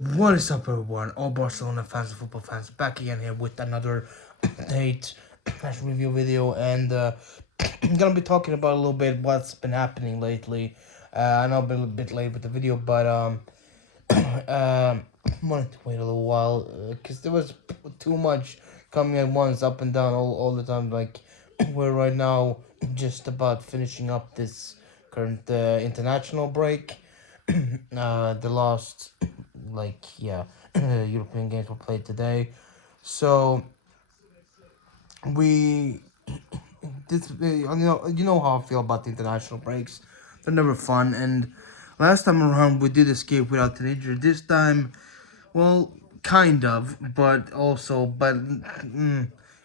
What is up, everyone? All Barcelona fans and football fans back again here with another update review video, and I'm gonna be talking about a little bit what's been happening lately. I know I've been a bit late with the video, but wanted to wait a little while because there was too much coming at once, up and down all the time. Like we're right now just about finishing up this current international break. The last European games were played today, so we you know how I feel about the international breaks. They're never fun, and last time around we did escape without an injury. This time, well, kind of, but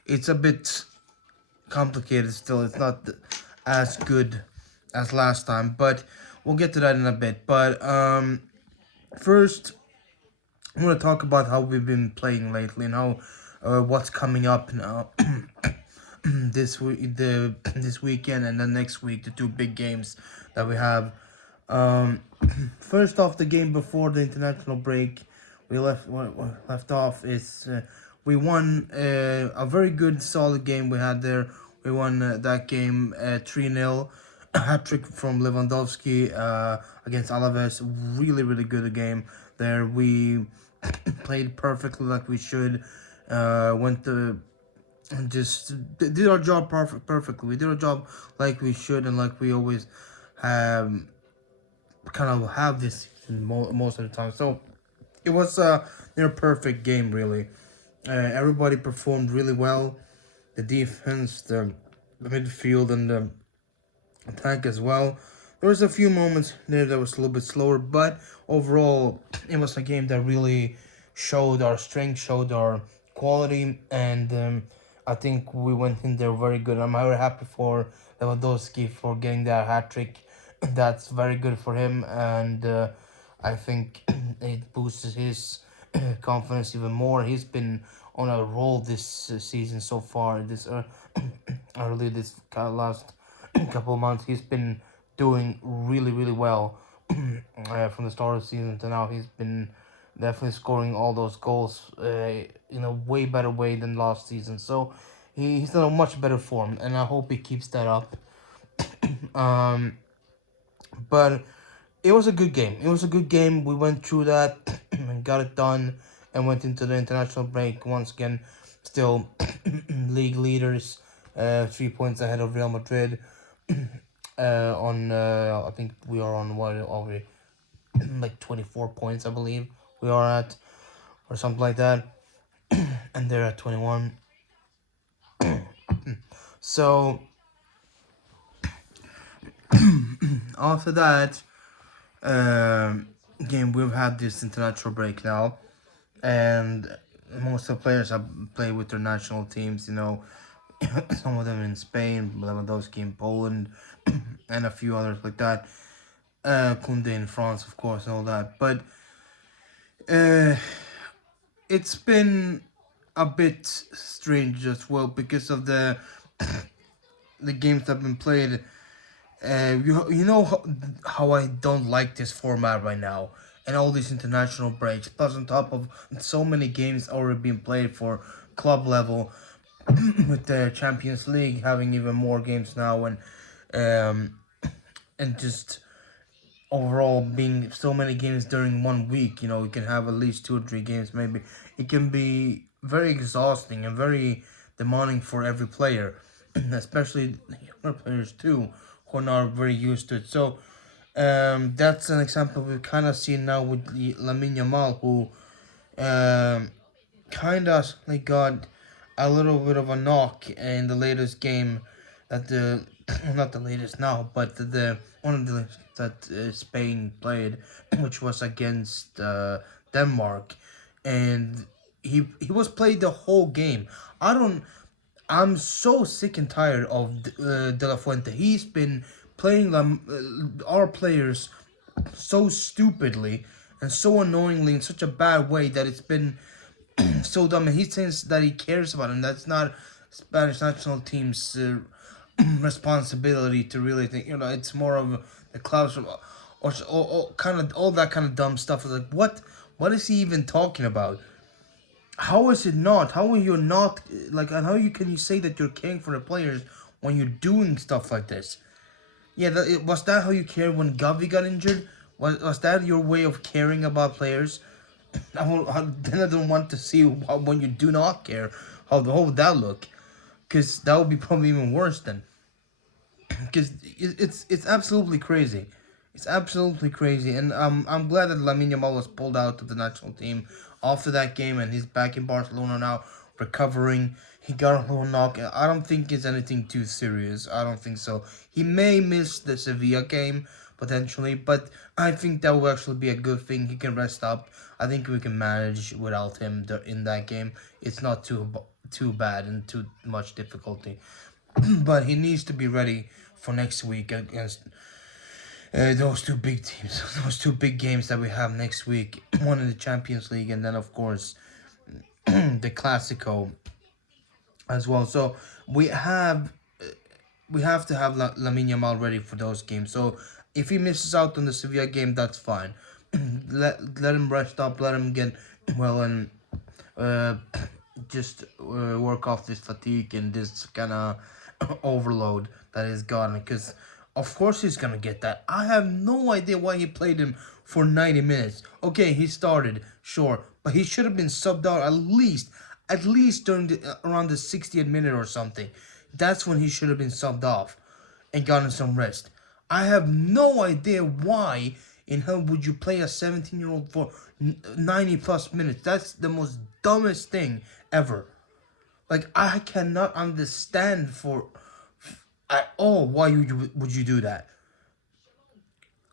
it's a bit complicated still. It's not as good as last time, but we'll get to that in a bit. But first, I'm gonna talk about how we've been playing lately and how what's coming up now. This weekend and then next week, the two big games that we have. Um, First off, the game before the international break, we left off is we won a very good solid game we had there. We won that game 3-0. A hat trick from Lewandowski against Alaves. Really good game there. We played perfectly like we should. Went to just did our job perfectly. We did our job like we should and like we always have kind of have this most of the time. So it was a near perfect game, really. Everybody performed really well. The defense, the midfield, and the attack as well. There was a few moments there that was a little bit slower, but overall, it was a game that really showed our strength, showed our quality, and I think we went in there very good. I'm very happy for Lewandowski for getting that hat trick. That's very good for him, and I think it boosts his confidence even more. He's been on a roll this season so far. This early this last couple of months, he's been doing really well. From the start of the season to now, he's been definitely scoring all those goals in a way better way than last season. So he's in a much better form, and I hope he keeps that up. Um, but it was a good game. It was a good game. We went through that and got it done, and went into the international break once again. Still, league leaders, 3 points ahead of Real Madrid. On I think we are on what are we like 24 points, I believe we are at, or something like that, and they're at 21. So after that game, we've had this international break now, and most of the players have played with their national teams. Some of them in Spain, Lewandowski in Poland, and a few others like that. Kunde in France, of course, and all that. But uh, it's been a bit strange as well because of the games that have been played. You know how I don't like this format right now and all these international breaks. Plus, on top of so many games already being played for club level, with the Champions League having even more games now, um, and just overall being so many games during one week. You can have at least 2 or 3 games. Maybe it can be very exhausting and very demanding for every player, especially younger players too, who are not very used to it. So that's an example we've kind of seen now with Lamine Yamal, who um, kind of like got a little bit of a knock in the latest game that the not the latest now, but the one of the that Spain played, which was against Denmark, and he was played the whole game. I don't. I'm so sick and tired of De La Fuente. He's been playing our players so stupidly and so annoyingly in such a bad way that it's been so dumb. And he says that he cares about him. That's not Spanish national team's responsibility to really think. It's more of the club's, or kind of all that kind of dumb stuff. Like, What is he even talking about? How is it not? How are you not like? And how you can you say that you're caring for the players when you're doing stuff like this? Yeah, was that how you cared when Gavi got injured? Was that your way of caring about players? Then I don't want to see when you do not care. How would that look? Because that would be probably even worse then. Because it's absolutely crazy. It's absolutely crazy, and I'm glad that Lamine Yamal was pulled out of the national team after that game, and he's back in Barcelona now, recovering. He got a little knock. I don't think it's anything too serious. I don't think so. He may miss the Sevilla game potentially, but I think that will actually be a good thing. He can rest up. I think we can manage without him in that game. It's not too bad and too much difficulty. But he needs to be ready for next week against those two big teams, those two big games that we have next week. One in the Champions League, and then of course the Clasico as well. So we have to have Lamine Yamal ready for those games. So if he misses out on the Sevilla game, that's fine. Let him rest up. Let him get well and uh, just work off this fatigue and this kind of overload that he's gotten. Because of course he's gonna get that. I have no idea why he played him for 90 minutes. Okay, he started, sure, but he should have been subbed out at least during around the 60th minute or something. That's when he should have been subbed off and gotten some rest. I have no idea why in hell would you play a 17-year-old for 90 plus minutes. That's the most dumbest thing ever. Like I cannot understand for at all why would you do that.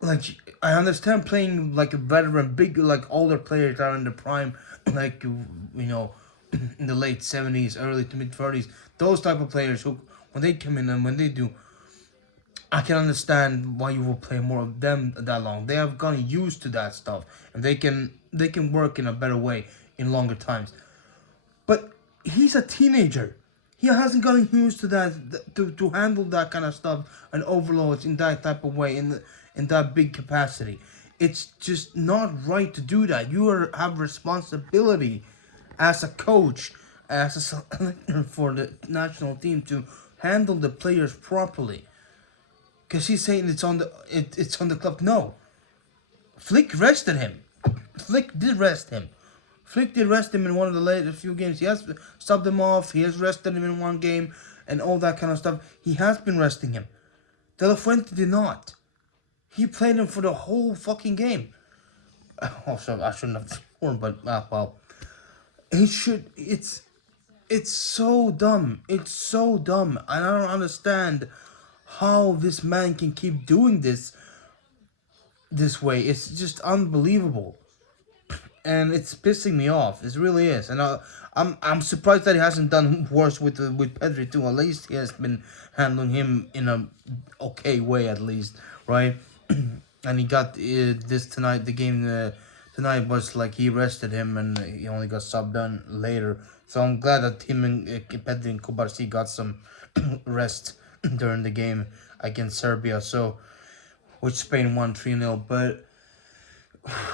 Like I understand playing like a veteran, big like older players that are in the prime, like in the late 70s, early to mid 30s. Those type of players who when they come in and when they do, I can understand why you will play more of them that long. They have gotten used to that stuff, and they can work in a better way in longer times. But he's a teenager. He hasn't gotten used to that to handle that kind of stuff and overloads in that type of way in that big capacity. It's just not right to do that. Have responsibility as a coach, as a selector for the national team to handle the players properly. Because he's saying it's on the club. No, Flick rested him. Flick did rest him. Flick did rest him in one of the latest few games. He has subbed him off. He has rested him in one game and all that kind of stuff. He has been resting him. De La Fuente did not. He played him for the whole fucking game. Also, I shouldn't have sworn, but well, he should. It's so dumb. It's so dumb, and I don't understand how this man can keep doing this way. It's just unbelievable, and it's pissing me off. It really is, and I'm surprised that he hasn't done worse with Pedri too. At least he has been handling him in a okay way, at least, right? And he got this tonight. The game tonight was like he rested him, and he only got subbed on later. So I'm glad that him and Pedri and Kubarsi got some rest during the game against Serbia. So which Spain won 3-0, but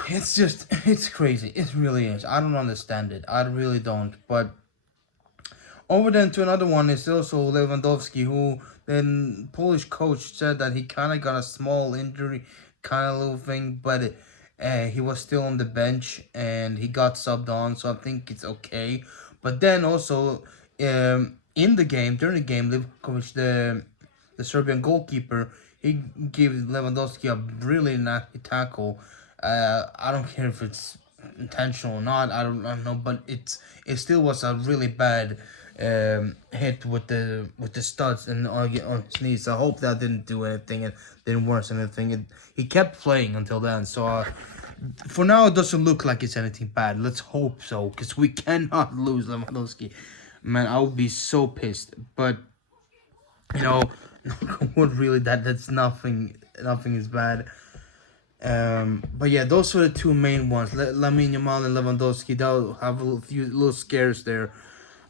it's crazy. It really is. I don't understand it. I really don't. But over then to another one is also Lewandowski, who then Polish coach said that he kind of got a small injury, kind of little thing, but he was still on the bench and he got subbed on, so I think it's okay. But then also in the game, during the game, Livkovic, the Serbian goalkeeper, he gave Lewandowski a really nasty tackle. I don't care if it's intentional or not. I don't know, but it still was a really bad hit with the studs and on his knees. I hope that didn't do anything and didn't worsen anything. He kept playing until then, so for now it doesn't look like it's anything bad. Let's hope so, because we cannot lose Lewandowski. Man, I would be so pissed. But you know, really that's nothing. Nothing is bad. But yeah, those were the two main ones. Lamine Yamal and Lewandowski. They'll have a few little scares there.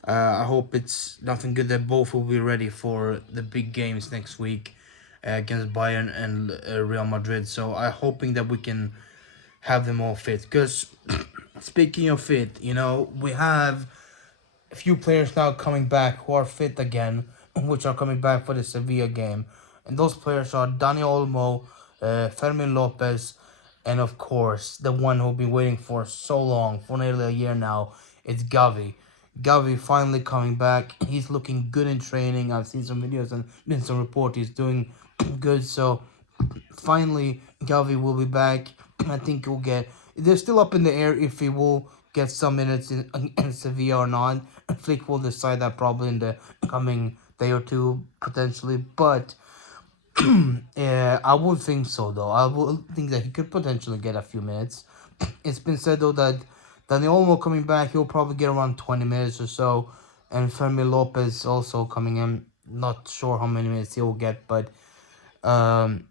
I hope it's nothing good that both will be ready for the big games next week against Bayern and Real Madrid. So I'm hoping that we can have them all fit. Because speaking of fit, we have a few players now coming back who are fit again, which are coming back for the Sevilla game. And those players are Dani Olmo, Fermin Lopez, and of course, the one who've been waiting for so long, for nearly a year now, it's Gavi. Gavi finally coming back. He's looking good in training. I've seen some videos and been some report. He's doing good. So finally, Gavi will be back. I think he'll get. They're still up in the air if he will get some minutes in Sevilla or not. Flick will decide that probably in the coming day or two potentially. But yeah, I would think so though. I would think that he could potentially get a few minutes. It's been said though that Daniel Olmo coming back, he'll probably get around 20 minutes or so, and Fermi Lopez also coming in. Not sure how many minutes he'll get, but um,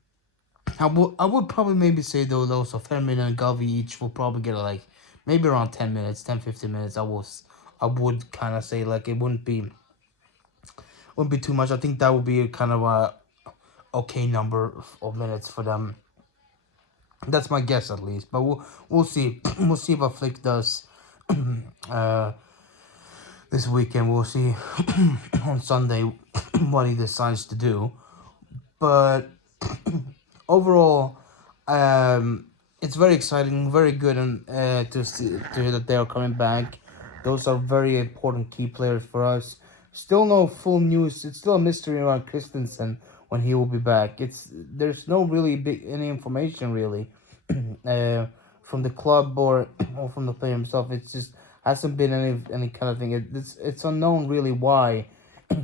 I would probably maybe say though so Fermin and Gavi each will probably get like maybe around 10 minutes, 10-15 minutes. I would kind of say like it wouldn't be too much. I think that would be kind of a okay number of minutes for them. That's my guess at least, but we'll see. We'll see what Flick does uh, this weekend. We'll see on Sunday what he decides to do. But overall, it's very exciting, very good, and to hear that they are coming back. Those are very important key players for us. Still no full news. It's still a mystery around Christensen when he will be back. There's no really big any information really uh, from the club or from the player himself. It's just hasn't been any kind of thing. It's unknown really why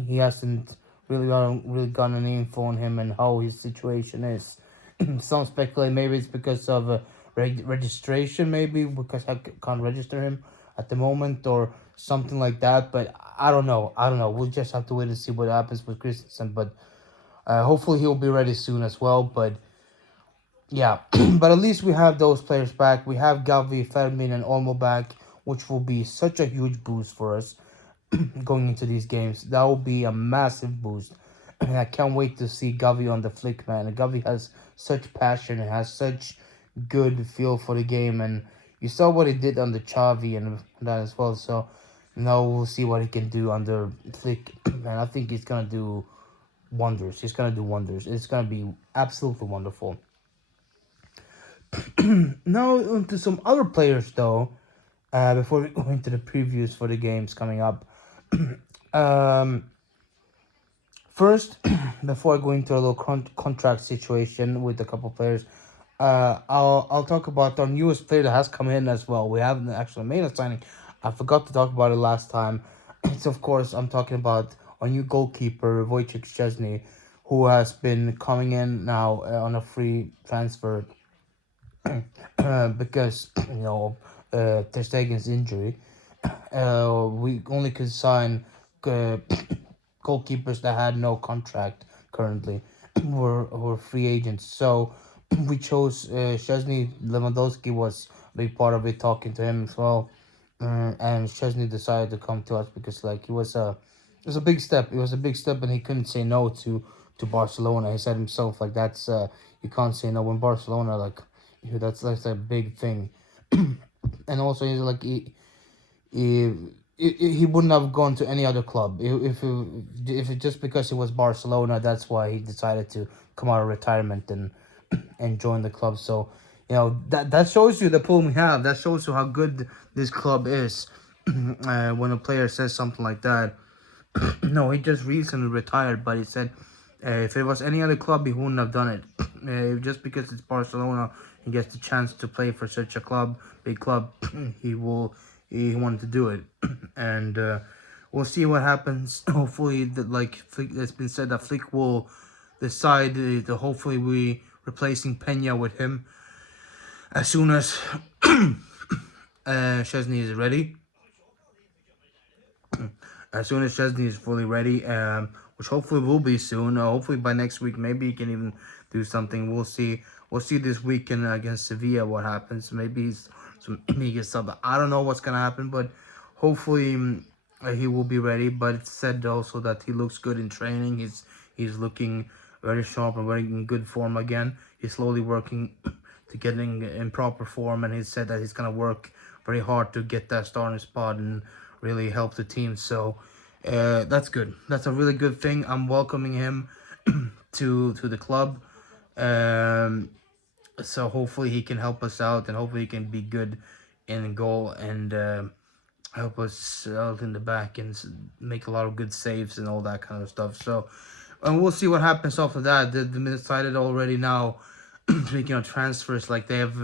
he hasn't really gotten any info on him and how his situation is. Some speculate maybe it's because of registration, maybe because I can't register him at the moment or something like that. But I don't know. I don't know. We'll just have to wait and see what happens with Christensen. But hopefully he'll be ready soon as well. But yeah, but at least we have those players back. We have Gavi, Fermin, and Olmo back, which will be such a huge boost for us going into these games. That will be a massive boost. And I can't wait to see Gavi on the flick, man. And Gavi has such passion and has such good feel for the game. And you saw what he did under Xavi and that as well. So now we'll see what he can do under Flick. And I think he's going to do wonders. He's going to do wonders. It's going to be absolutely wonderful. Now onto some other players, though. Before we go into the previews for the games coming up. um, First, before I go into a little contract situation with a couple players, I'll talk about our newest player that has come in as well. We haven't actually made a signing. I forgot to talk about it last time. It's of course I'm talking about our new goalkeeper Wojciech Szczesny, who has been coming in now on a free transfer because Ter Stegen's injury. We only could sign uh, goalkeepers that had no contract currently were free agents. So we chose Szczesny. Lewandowski was a big part of it, talking to him as well. And Szczesny decided to come to us because like it was a big step. It was a big step, and he couldn't say no to Barcelona. He said himself like that's you can't say no when Barcelona like that's a big thing. And also he's like he, he wouldn't have gone to any other club if it just because it was Barcelona. That's why he decided to come out of retirement and join the club. So that shows you the pool we have. That shows you how good this club is. When a player says something like that. No, he just recently retired, but he said if it was any other club, he wouldn't have done it. Just because it's Barcelona, he gets the chance to play for such a big club. he will. He wanted to do it, and we'll see what happens. Hopefully, it's been said that Flick will decide to hopefully we replacing Pena with him as soon as Szczesny is ready. As soon as Szczesny is fully ready, which hopefully will be soon. Hopefully by next week, maybe he can even do something. We'll see. We'll see this weekend against Sevilla what happens. Maybe he gets sub. I don't know what's gonna happen, but hopefully he will be ready. But it's said also that he looks good in training. He's looking very sharp and very in good form again. He's slowly working to getting in proper form, and he said that he's gonna work very hard to get that starting spot and really help the team. So that's good. That's a really good thing. I'm welcoming him to the club. Um, so hopefully he can help us out, and hopefully he can be good in goal and help us out in the back and make a lot of good saves and all that kind of stuff. So, and we'll see what happens after that. They've decided already now. Speaking of transfers, like they have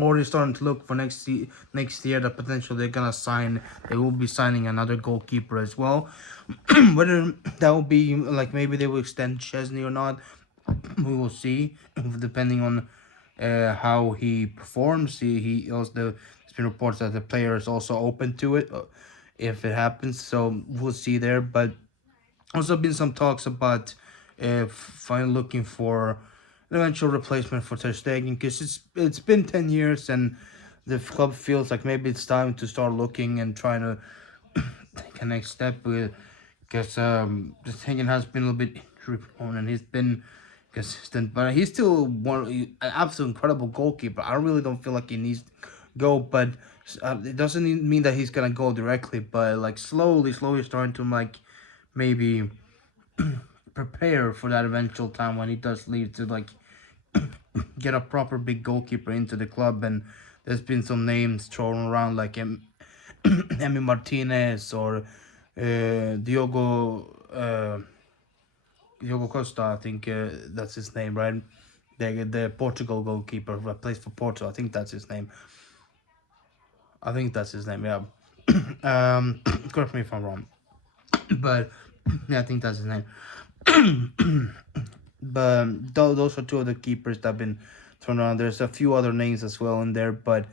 already starting to look for next year the potential they're gonna sign. They will be signing another goalkeeper as well. Whether that will be like maybe they will extend Chesney or not, we will see, depending on how he performs. He also there's been reports that the player is also open to it if it happens. So we'll see there. But also been some talks about finally looking for an eventual replacement for Ter Stegen, because it's been 10 years and the club feels like maybe it's time to start looking and trying to take a next step with, because Ter Stegen has been a little bit injury prone and he's been consistent, but he's still an absolute incredible goalkeeper. I really don't feel like he needs to go, but it doesn't mean that he's gonna go directly, but like slowly starting to like maybe prepare for that eventual time when he does leave, to like get a proper big goalkeeper into the club. And there's been some names thrown around like Emi Martinez or Diogo Costa, I think that's his name, right? The Portugal goalkeeper that plays for Porto. I think that's his name. Yeah. Correct me if I'm wrong, but yeah, I think that's his name. But those are two of the keepers that have been thrown around. There's a few other names as well in there, but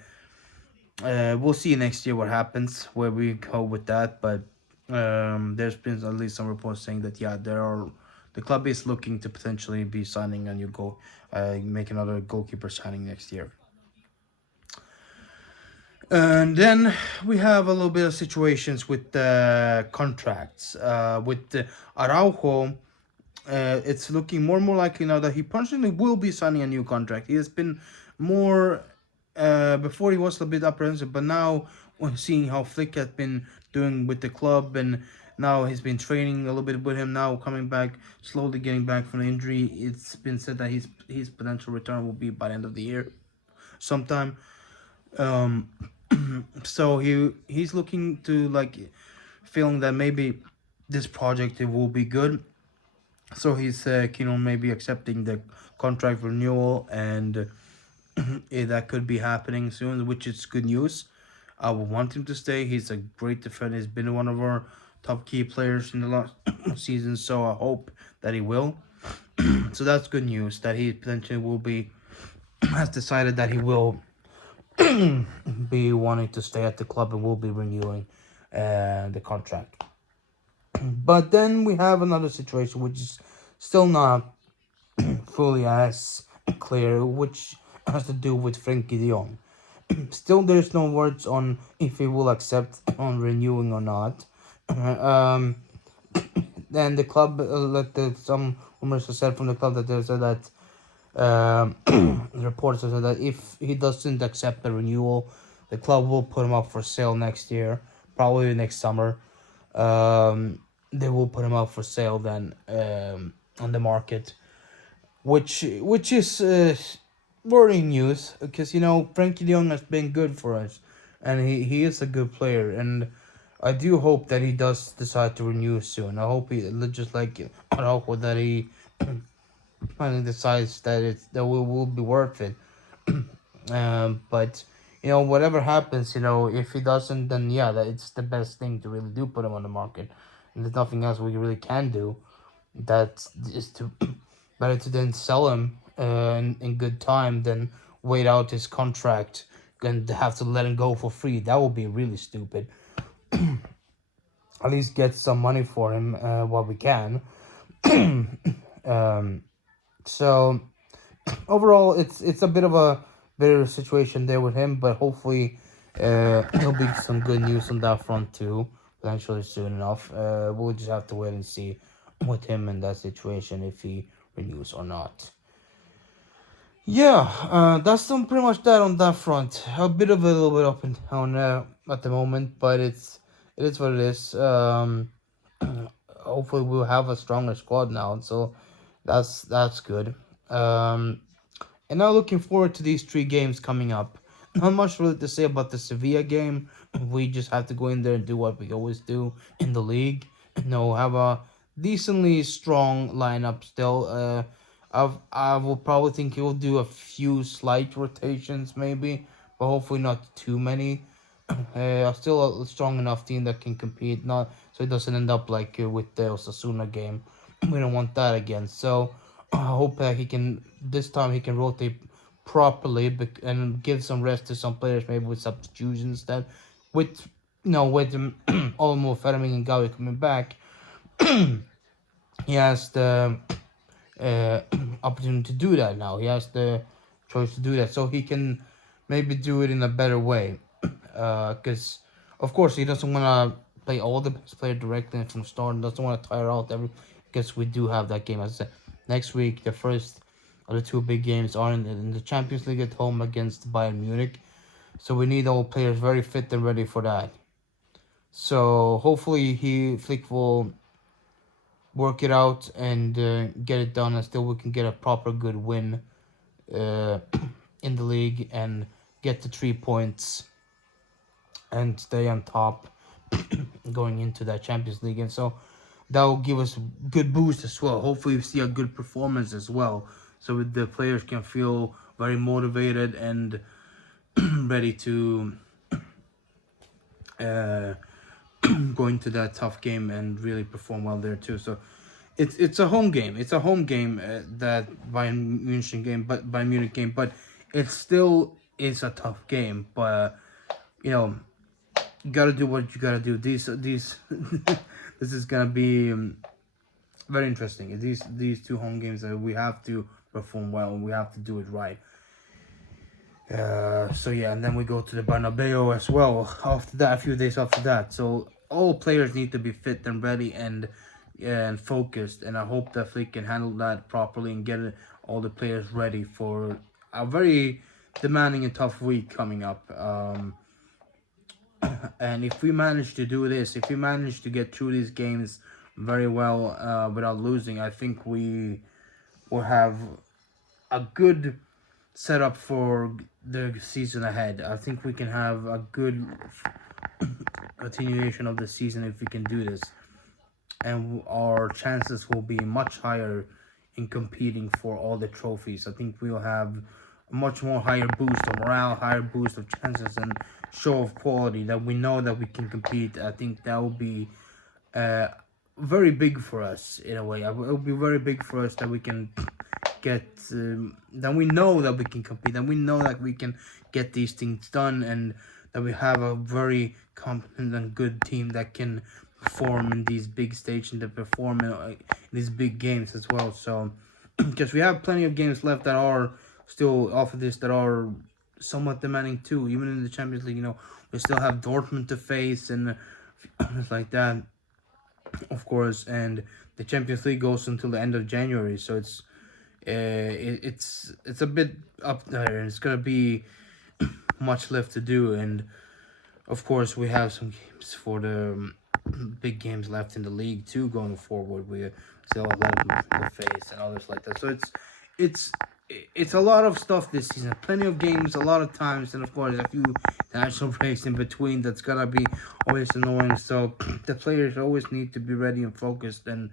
we'll see next year what happens, where we go with that. But there's been at least some reports saying that the club is looking to potentially be signing a new make another goalkeeper signing next year. And then we have a little bit of situations with the contracts. With Araujo, it's looking more and more likely now that he personally will be signing a new contract. He has been more, before he was a bit apprehensive, but now when seeing how Flick has been doing with the club, and now he's been training a little bit with him, now coming back, slowly getting back from the injury, it's been said that his potential return will be by the end of the year sometime. So he's looking to like feeling that maybe this project it will be good, so he's keen on maybe accepting the contract renewal, and that could be happening soon, which is good news. I would want him to stay. He's a great defender. He's been one of our top key players in the last season, so I hope that he will. So that's good news that he potentially will be has decided that he will be wanting to stay at the club and will be renewing the contract. But then we have another situation which is still not fully as clear, which has to do with Frenkie de Jong. Still, there's no words on if he will accept on renewing or not. um, then the club, some rumors have said from the club that they said that reports have said that if he doesn't accept the renewal, the club will put him up for sale next year, probably next summer. They will put him up for sale then on the market, which is worrying news, because Frankie de Jong has been good for us, and he is a good player, and I do hope that he does decide to renew soon. I hope he just like Araujo, that he finally decides that it will be worth it. But whatever happens, if he doesn't, then yeah, that it's the best thing to really do, put him on the market, and there's nothing else we really can do. That is to better to then sell him in good time than wait out his contract and have to let him go for free. That would be really stupid. At least get some money for him while we can. So overall, it's a bit of a bitter situation there with him, but hopefully there'll be some good news on that front too, potentially soon enough. We'll just have to wait and see with him in that situation if he renews or not. Yeah, that's done pretty much that on that front. A bit of a little bit up and down at the moment, but it is what it is. Hopefully we'll have a stronger squad now, so that's good. Um, and now looking forward to these three games coming up. Not much really to say about the Sevilla game. We just have to go in there and do what we always do in the league. Have a decently strong lineup still. I will probably think he'll do a few slight rotations maybe, but hopefully not too many. Still a strong enough team that can compete. Not so it doesn't end up like with the Osasuna game. We don't want that again. So I hope that he can this time he can rotate properly and give some rest to some players, maybe with substitutions instead. With with Olmo, Federming, and Gavi coming back, he has the uh, opportunity to do that now. He has the choice to do that, so he can maybe do it in a better way. Because of course he doesn't want to play all the best player directly from the start. And doesn't want to tire out every. Because we do have that game as I said next week. The first of the two big games are in the Champions League at home against Bayern Munich. So we need all players very fit and ready for that. So hopefully Flick will work it out and get it done, and still we can get a proper good win uh, in the league and get the 3 points and stay on top going into that Champions League. And so that will give us a good boost as well. Hopefully, we see a good performance as well, so the players can feel very motivated and ready to uh, go into that tough game and really perform well there too. So it's a home game. It's a home game that Bayern Munich game, but it still is a tough game. But you know, you gotta do what you gotta do. These this is gonna be very interesting. These two home games that we have to perform well and we have to do it right. So yeah, and then we go to the Bernabeu as well. After that, a few days after that, so all players need to be fit and ready and focused. And I hope that Flick can handle that properly and get all the players ready for a very demanding and tough week coming up. And if we manage to do this, if we manage to get through these games very well without losing, I think we will have a good setup for the season ahead. I think we can have a good continuation of the season if we can do this, and our chances will be much higher in competing for all the trophies. I think we'll have a much more higher boost of morale, higher boost of chances, and show of quality that we know that we can compete. I think that will be uh, very big for us in a way. It will be very big for us that we can get then we know that we can compete, and we know that we can get these things done, and that we have a very competent and good team that can perform in these big stages, to perform in these big games as well. So because we have plenty of games left that are still off of this that are somewhat demanding too, even in the Champions League. We still have Dortmund to face and things like that, of course. And the Champions League goes until the end of January, so it's a bit up there, and it's gonna be much left to do. And of course, we have some games for the big games left in the league too going forward. We still have Atletico to face and others like that. So it's it's a lot of stuff this season. Plenty of games, a lot of times, and of course a few national breaks in between. That's gonna be always annoying. So the players always need to be ready and focused and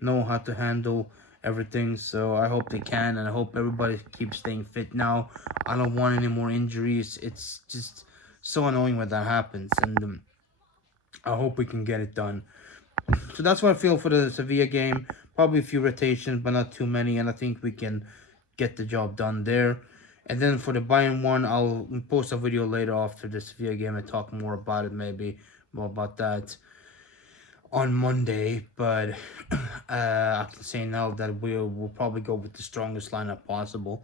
know how to handle everything. So I hope they can, and I hope everybody keeps staying fit now. I don't want any more injuries. It's just so annoying when that happens, and I hope we can get it done. So that's what I feel for the Sevilla game. Probably a few rotations, but not too many, and I think we can get the job done there. And then for the Bayern one, I'll post a video later after the Sevilla game and talk more about it, maybe more about that on Monday. But I can say now that we'll probably go with the strongest lineup possible.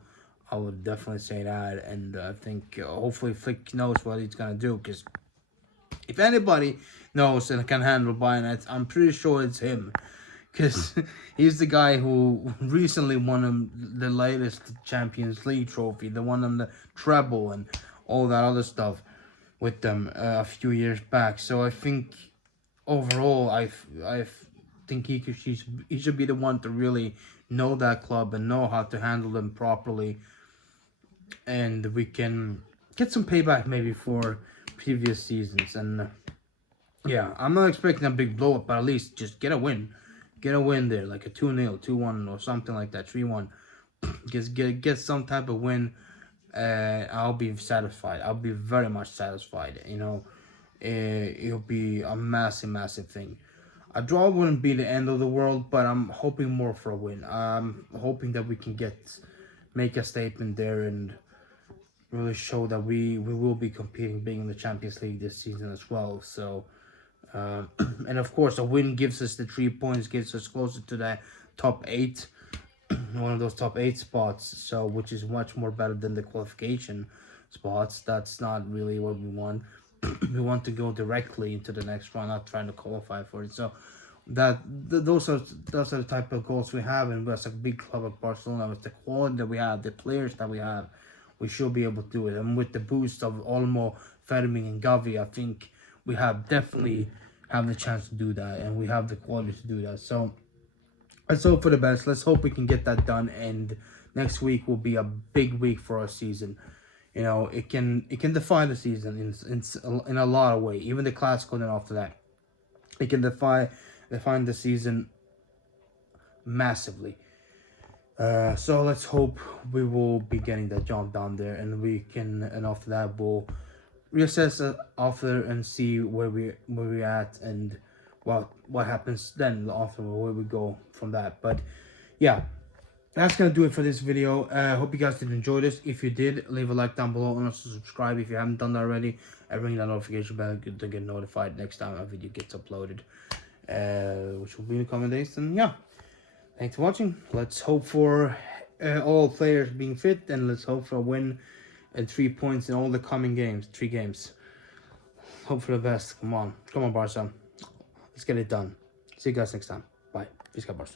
I would definitely say that, and I think hopefully Flick knows what he's gonna do, because if anybody knows and can handle Bayern, I'm pretty sure it's him. because he's the guy who recently won him the latest Champions League trophy, the one on the treble and all that other stuff with them a few years back. So I think overall, I think he should be the one to really know that club and know how to handle them properly, and we can get some payback maybe for previous seasons. And yeah, I'm not expecting a big blow up, but at least just get a win there, like a 2-0, 2-1, or something like that, 3-1. Just get some type of win. I'll be satisfied. I'll be very much satisfied. It'll be a massive thing. A draw wouldn't be the end of the world, but I'm hoping more for a win. I'm hoping that we can make a statement there and really show that we will be competing big in the Champions League this season as well. So, and of course, a win gives us the 3 points, gets us closer to the top 8, one of those top 8 spots. So, which is much more better than the qualification spots. That's not really what we want. We want to go directly into the next round, not trying to qualify for it. So those are the type of goals we have, and as a big club of Barcelona, with the quality that we have, the players that we have, we should be able to do it. And with the boost of Olmo, Ferming, and Gavi, I think we definitely have the chance to do that, and we have the quality to do that. So let's hope for the best. Let's hope we can get that done, and next week will be a big week for our season. It can define the season in a lot of way. Even the Clasico, and after that, it can define the season massively. So let's hope we will be getting that job done there, and after that we'll reassess after and see where we're at, and what happens then after, where we go from that. But yeah, that's gonna do it for this video. Hope you guys did enjoy this. If you did, leave a like down below, and also subscribe if you haven't done that already, and ring that notification bell to get notified next time a video gets uploaded, which will be in the coming days. And yeah, thanks for watching. Let's hope for all players being fit, and let's hope for a win and 3 points in all the coming games. 3 games. Hope for the best. Come on Barca, let's get it done. See you guys next time. Bye. Peace out, Barca.